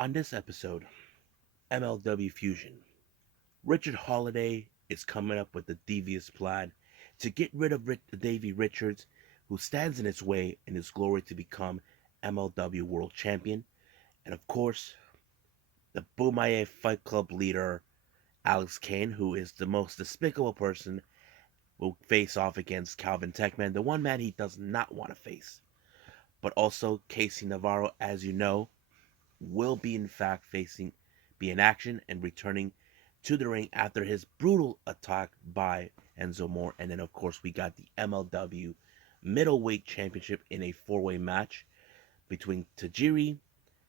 On this episode, MLW Fusion, Richard Holliday is coming up with a devious plan to get rid of Davey Richards, who stands in his way in his glory to become MLW World Champion. And of course, the Boomaye Fight Club leader, Alex Kane, who is the most despicable person, will face off against Calvin Techman, the one man he does not want to face. But also, Casey Navarro, as you know, will be in fact be in action and returning to the ring after his brutal attack by Enzo Moore. And then of course we got the MLW Middleweight Championship in a four-way match between Tajiri,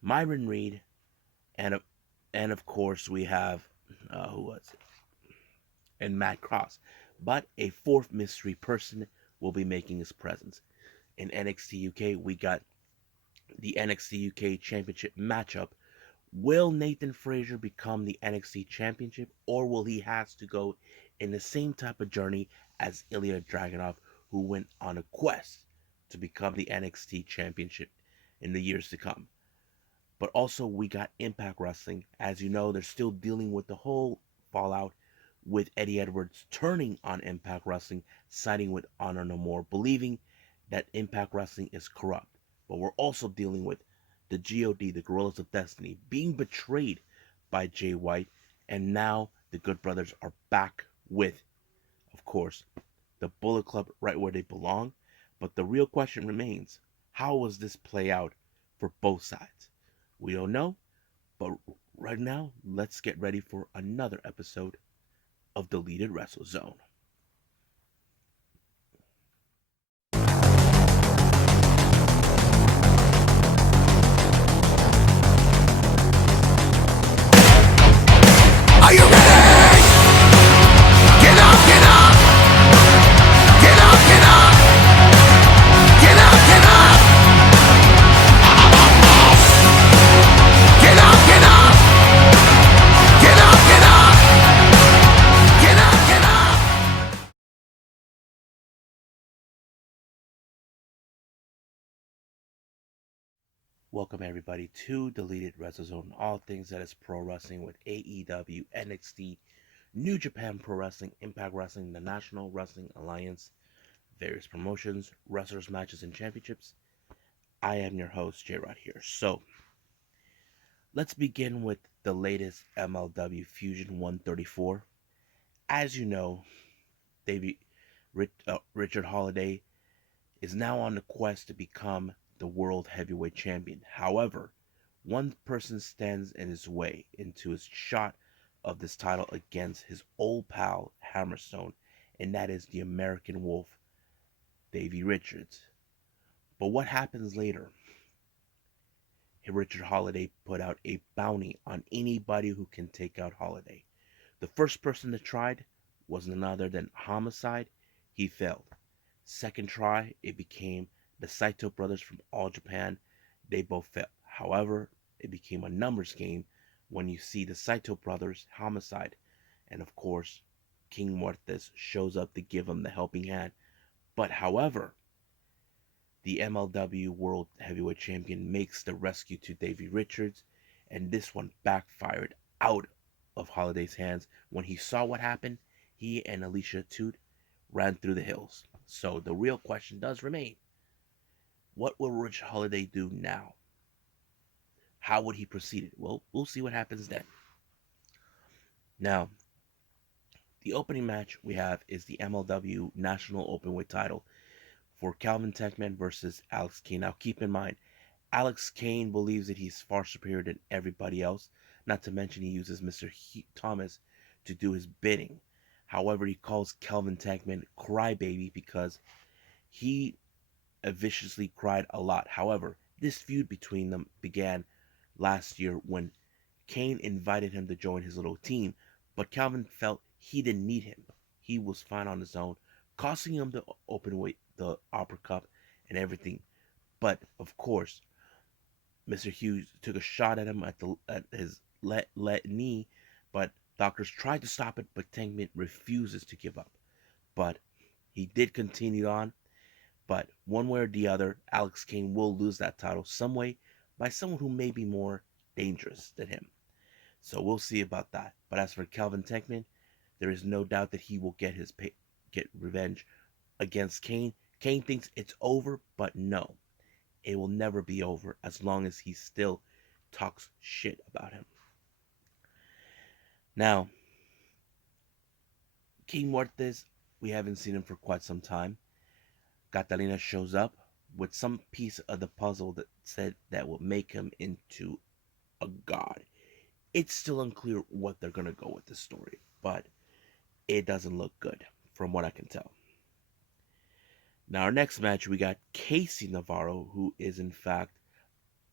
Myron Reed, and of course we have who was it? And Matt Cross. But a fourth mystery person will be making his presence. In NXT UK, we got the NXT UK Championship matchup. Will Nathan Frazier become the NXT Championship, or will he have to go in the same type of journey as Ilya Dragunov, who went on a quest to become the NXT Championship in the years to come? But also, we got Impact Wrestling. As you know, they're still dealing with the whole fallout with Eddie Edwards turning on Impact Wrestling, siding with Honor No More, believing that Impact Wrestling is corrupt. But we're also dealing with the GOD, the Gorillas of Destiny, being betrayed by Jay White, and now the Good Brothers are back with, of course, the Bullet Club right where they belong. But the real question remains, how will this play out for both sides? We don't know, but right now, let's get ready for another episode of Deleted Wrestle Zone. Are you ready? Get up, get up! Get up, get up! Get up, get up! Get up, get up! Get up, get up! Get up, get up! Welcome everybody to Deleted Wrestle Zone, all things that is pro wrestling with AEW, NXT, New Japan Pro Wrestling, Impact Wrestling, the National Wrestling Alliance, various promotions, wrestlers, matches, and championships. I am your host, J-Rod here. So, let's begin with the latest MLW Fusion 134. As you know, Richard Holliday is now on the quest to become the World Heavyweight Champion. However, one person stands in his way into his shot of this title against his old pal Hammerstone, and that is the American Wolf, Davey Richards. But what happens later? Richard Holliday put out a bounty on anybody who can take out Holliday. The first person that tried was none other than Homicide. He failed. Second try, it became the Saito brothers from All Japan. They both failed. However, it became a numbers game when you see the Saito brothers, Homicide, and of course, King Muertes shows up to give him the helping hand. But however, the MLW World Heavyweight Champion makes the rescue to Davey Richards, and this one backfired out of Holliday's hands. When he saw what happened, he and Alicia Toot ran through the hills. So the real question does remain, what will Rich Holliday do now? How would he proceed? Well, we'll see what happens then. Now, the opening match we have is the MLW National Openweight title for Calvin Techman versus Alex Kane. Now, keep in mind, Alex Kane believes that he's far superior than everybody else. Not to mention he uses Mr. Thomas to do his bidding. However, he calls Calvin Techman crybaby because he viciously cried a lot. However, this feud between them began last year when Kane invited him to join his little team, but Calvin felt he didn't need him. He was fine on his own, costing him the openweight, the Opera Cup, and everything. But of course, Mr. Hughes took a shot at him at his knee, but doctors tried to stop it, but Techman refuses to give up. But he did continue on. But one way or the other, Alex Kane will lose that title some way by someone who may be more dangerous than him. So we'll see about that. But as for Calvin Tankman, there is no doubt that he will get revenge against Kane. Kane thinks it's over, but no, it will never be over as long as he still talks shit about him. Now, King Muertes, we haven't seen him for quite some time. Catalina shows up with some piece of the puzzle that said that will make him into a god. It's still unclear what they're gonna go with this story, but it doesn't look good from what I can tell. Now, our next match, we got Casey Navarro, who is in fact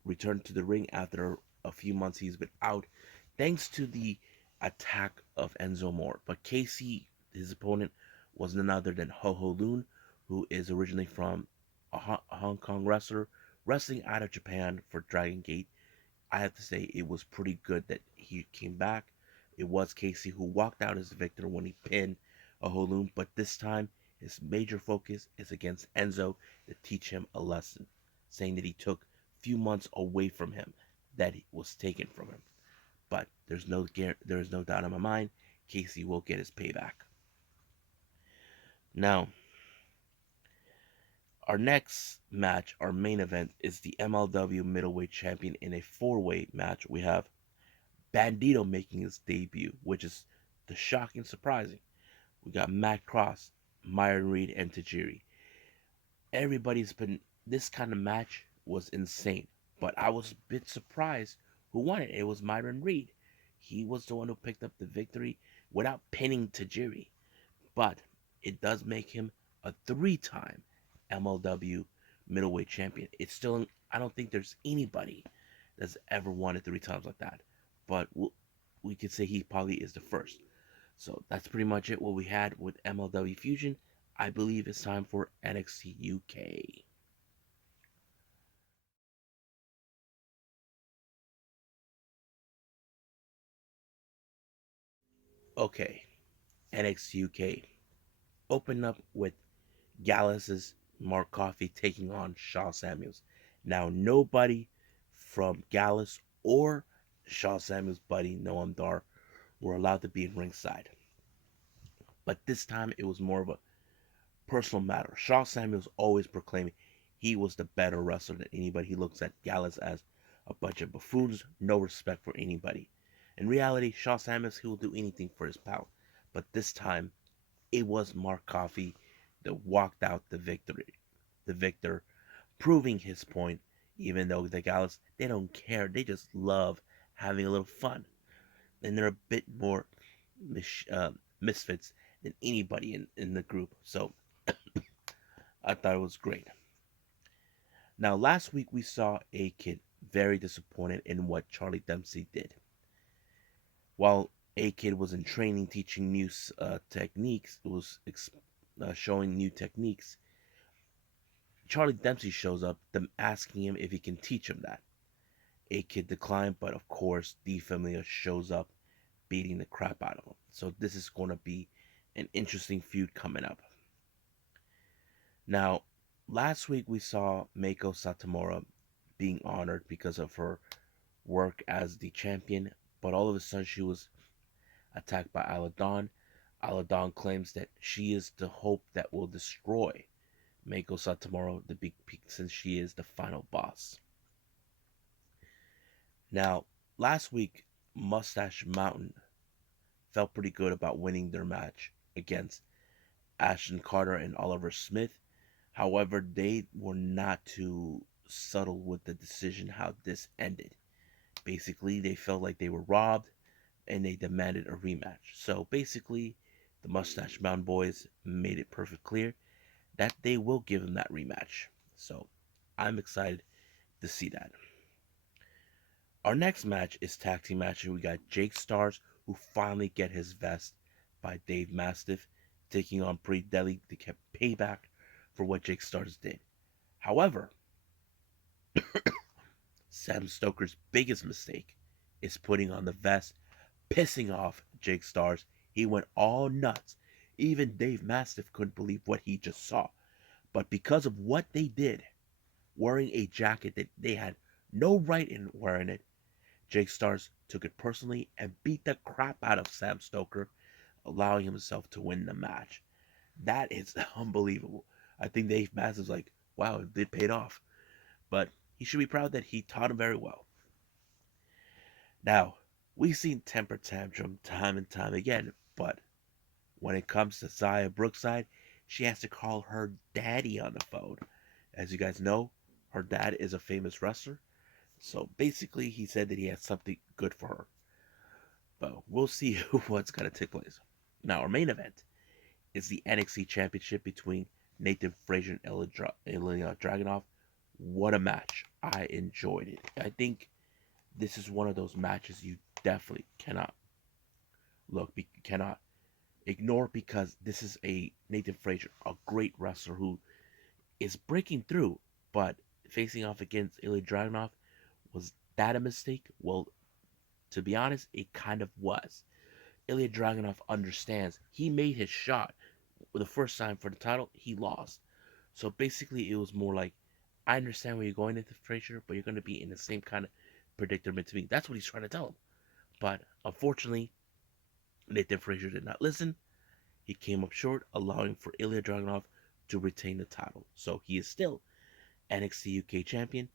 returned to the ring after a few months he's been out, thanks to the attack of Enzo Moore. But Casey, his opponent, was none other than Ho Ho Lun, who is originally from a Hong Kong wrestler, wrestling out of Japan for Dragon Gate. I have to say it was pretty good that he came back. It was Casey who walked out as the victor when he pinned Aholum, but this time his major focus is against Enzo to teach him a lesson, saying that he took few months away from him, that was taken from him. But there is no doubt in my mind, Casey will get his payback. Now, our next match, our main event, is the MLW Middleweight Champion in a four-way match. We have Bandito making his debut, which is the shocking surprising. We got Matt Cross, Myron Reed, and Tajiri. Everybody's been, this kind of match was insane, but I was a bit surprised who won it. It was Myron Reed. He was the one who picked up the victory without pinning Tajiri, but it does make him a three-time MLW middleweight champion. It's still, I don't think there's anybody that's ever won it three times like that, but we could say he probably is the first. So that's pretty much it what we had with MLW Fusion. I believe it's time for NXT UK. Okay, NXT UK. Open up with Gallus's Mark Coffey taking on Sha Samuels. Now, nobody from Gallus or Sha Samuels' buddy Noam Dar were allowed to be in ringside. But this time it was more of a personal matter. Sha Samuels always proclaiming he was the better wrestler than anybody. He looks at Gallus as a bunch of buffoons, no respect for anybody. In reality, Sha Samuels, he will do anything for his pal. But this time, it was Mark Coffey that walked out the victor, proving his point, even though the Gallus, they don't care. They just love having a little fun. And they're a bit more misfits than anybody in the group. So I thought it was great. Now, last week we saw A Kid very disappointed in what Charlie Dempsey did. While A Kid was in training, teaching new techniques, it was showing new techniques. Charlie Dempsey shows up, them asking him if he can teach him that. A Kid declined, but of course, D Familia shows up, beating the crap out of him. So this is going to be an interesting feud coming up. Now, last week we saw Meiko Satomura being honored because of her work as the champion, but all of a sudden she was attacked by Aladon. Aladon claims that she is the hope that will destroy Meiko Satomura, the Big Peak, since she is the final boss. Now, last week, Mustache Mountain felt pretty good about winning their match against Ashton Carter and Oliver Smith. However, they were not too subtle with the decision how this ended. Basically, they felt like they were robbed and they demanded a rematch. So basically, the Mustache Mountain Boys made it perfect clear that they will give them that rematch. So I'm excited to see that. Our next match is tag team match. We got Jake Starz, who finally get his vest by Dave Mastiff, taking on Pre Deli to get payback for what Jake Starz did. However, Sam Stoker's biggest mistake is putting on the vest, pissing off Jake Starz. He went all nuts. Even Dave Mastiff couldn't believe what he just saw. But because of what they did, wearing a jacket that they had no right in wearing it, Jake Starz took it personally and beat the crap out of Sam Stoker, allowing himself to win the match. That is unbelievable. I think Dave Mastiff's like, wow, it did pay off. But he should be proud that he taught him very well. Now, we've seen temper tantrum time and time again, but when it comes to Xia Brookside, she has to call her daddy on the phone. As you guys know, her dad is a famous wrestler, so basically he said that he has something good for her. But we'll see what's going to take place. Now, our main event is the NXT Championship between Nathan Frazier and Ilya Dragunov. What a match. I enjoyed it. I think this is one of those matches you definitely cannot ignore, because this is a Nathan Frazier, a great wrestler who is breaking through, but facing off against Ilya Dragunov, was that a mistake? Well, to be honest, it kind of was. Ilya Dragunov understands. He made his shot the first time for the title, he lost. So basically, it was more like, I understand where you're going into Frazier, but you're going to be in the same kind of predicament to me. That's what he's trying to tell him. But unfortunately, Nathan Frazier did not listen. He came up short, allowing for Ilya Dragunov to retain the title. So he is still NXT UK champion,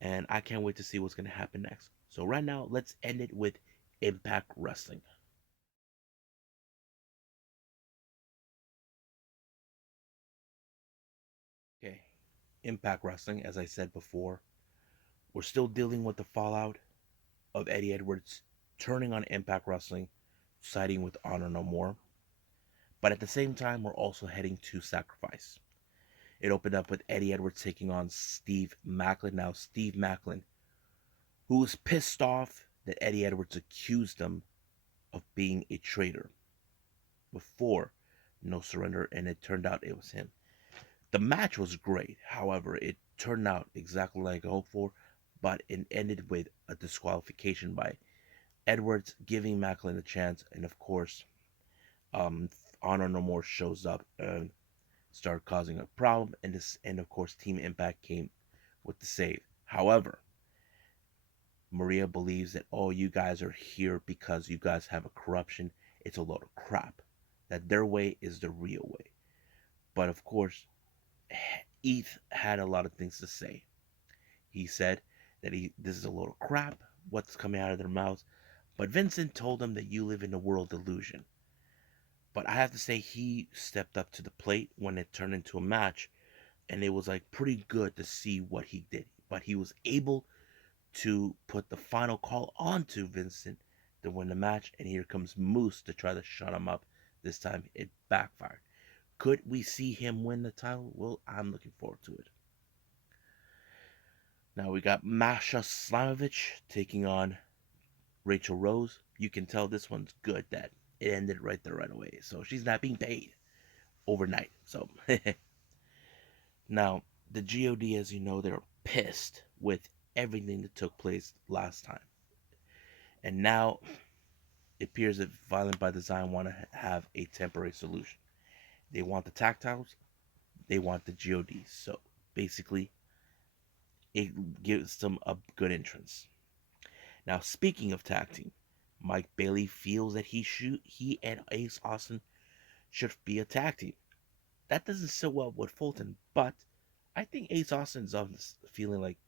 and I can't wait to see what's going to happen next. So right now, let's end it with Impact Wrestling. Okay, Impact Wrestling, as I said before, we're still dealing with the fallout of Eddie Edwards turning on Impact Wrestling, siding with Honor No More. But at the same time, we're also heading to Sacrifice. It opened up with Eddie Edwards taking on Steve Maclin. Now, Steve Maclin, who was pissed off that Eddie Edwards accused him of being a traitor before No Surrender, and it turned out it was him. The match was great. However, it turned out exactly like I hoped for, but it ended with a disqualification by Edwards, giving Maclin a chance, and of course, Honor No More shows up and started causing a problem, and of course, Team Impact came with the save. However, Maria believes that, oh, you guys are here because you guys have a corruption. It's a load of crap. That their way is the real way. But of course, Heath had a lot of things to say. He said that this is a load of crap, what's coming out of their mouths. But Vincent told him that you live in a world illusion. But I have to say, he stepped up to the plate when it turned into a match, and it was like pretty good to see what he did. But he was able to put the final call onto Vincent to win the match, and here comes Moose to try to shut him up. This time it backfired. Could we see him win the title? Well, I'm looking forward to it. Now we got Masha Slamovich taking on Rachel Rose. You can tell this one's good that it ended right there right away. So she's not being paid overnight. So now the GOD, as you know, they're pissed with everything that took place last time. And now it appears that Violent by Design want to have a temporary solution. They want the tag titles, they want the GOD. So basically, it gives them a good entrance. Now, speaking of tag team, Mike Bailey feels that he and Ace Austin should be a tag team. That doesn't sit well with Fulton, but I think Ace Austin's on this feeling like,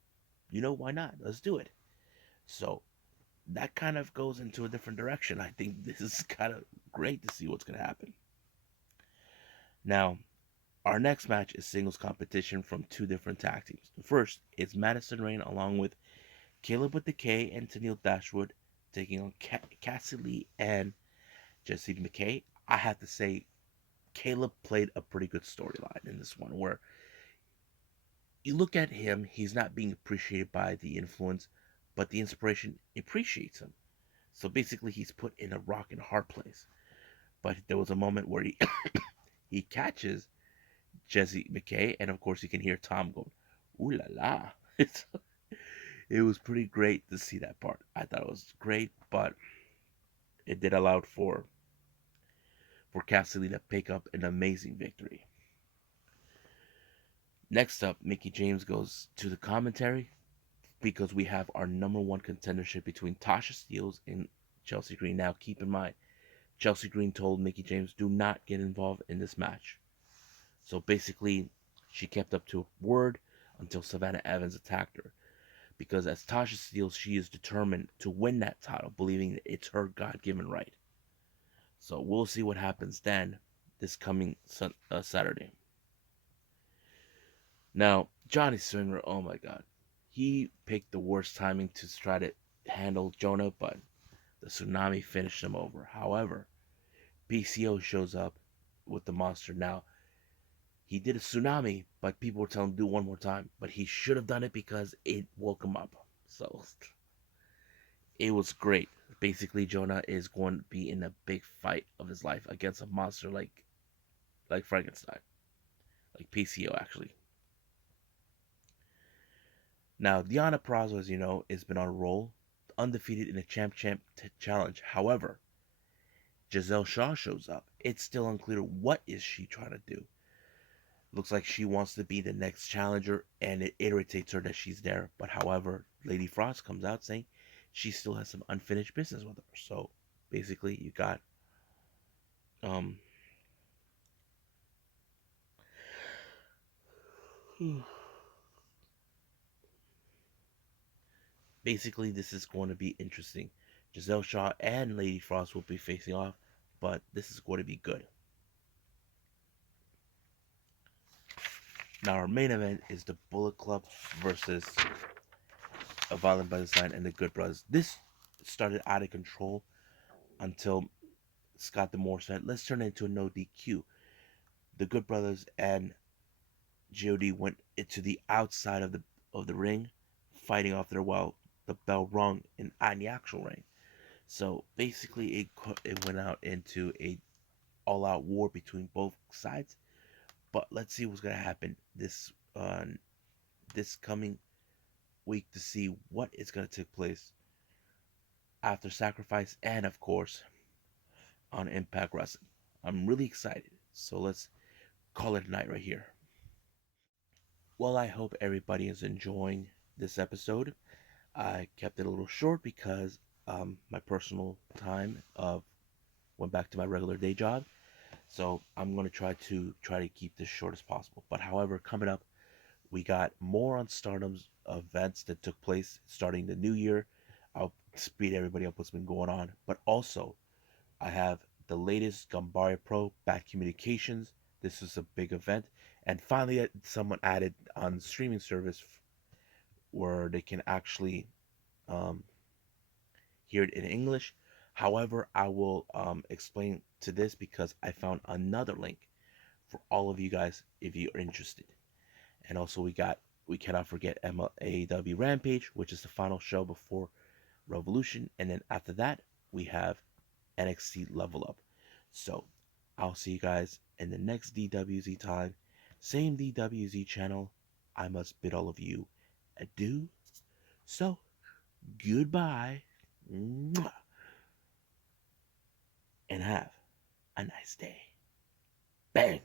why not? Let's do it. So that kind of goes into a different direction. I think this is kind of great to see what's going to happen. Now, our next match is singles competition from two different tag teams. The first is Madison Rayne along with Caleb with the K and Tennille Dashwood taking on Cassie Lee and Jesse McKay. I have to say, Caleb played a pretty good storyline in this one, where you look at him, he's not being appreciated by the influence, but the inspiration appreciates him. So basically, he's put in a rock and a hard place. But there was a moment where he he catches Jesse McKay, and of course, you can hear Tom going, "Ooh la la!" It was pretty great to see that part. I thought it was great, but it did allow for Cassidy to pick up an amazing victory. Next up, Mickey James goes to the commentary. because we have our number one contendership between Tasha Steelz and Chelsea Green. Now, keep in mind, Chelsea Green told Mickie James, do not get involved in this match. So basically, she kept up to her word until Savannah Evans attacked her. Because as Tasha Steelz, she is determined to win that title, believing that it's her God given right. So we'll see what happens then this coming Saturday. Now, Johnny Swinger, oh my God. He picked the worst timing to try to handle Jonah, but the tsunami finished him over. However, PCO shows up with the monster. Now, he did a tsunami, but people were telling him to do it one more time. But he should have done it because it woke him up. So it was great. Basically, Jonah is going to be in a big fight of his life against a monster like Frankenstein, like PCO actually. Now, Deonna Purrazzo, as you know, has been on a roll, undefeated in a champ challenge. However, Giselle Shaw shows up. It's still unclear what is she trying to do. Looks like she wants to be the next challenger, and it irritates her that she's there. But however, Lady Frost comes out saying she still has some unfinished business with her. So basically, you got um. Basically, this is going to be interesting. Giselle Shaw and Lady Frost will be facing off, but this is going to be good. Now, our main event is the Bullet Club versus a Violent by Design and the Good Brothers. This started out of control until Scott D'Amore said, let's turn it into a no DQ. The Good Brothers and GOD went into the outside of the ring, fighting off there while the bell rung in the actual ring. So basically, it went out into a all-out war between both sides. But let's see what's gonna happen this coming week to see what is gonna take place after Sacrifice and of course on Impact Wrestling. I'm really excited. So let's call it a night right here. Well, I hope everybody is enjoying this episode. I kept it a little short because my personal time went back to my regular day job. So I'm going to try to keep this short as possible. But however, coming up, we got more on Stardom's events that took place starting the new year. I'll speed everybody up what's been going on. But also, I have the latest Gambaria Pro Bad Communications. This is a big event. And finally, someone added on streaming service where they can actually um, hear it in English. However, I will explain to this because I found another link for all of you guys if you're interested. And also, we cannot forget MLW Rampage, which is the final show before Revolution, and then after that we have NXT Level Up. So I'll see you guys in the next DWZ time, same DWZ channel. I must bid all of you adieu. So goodbye, and have a nice day. Bang.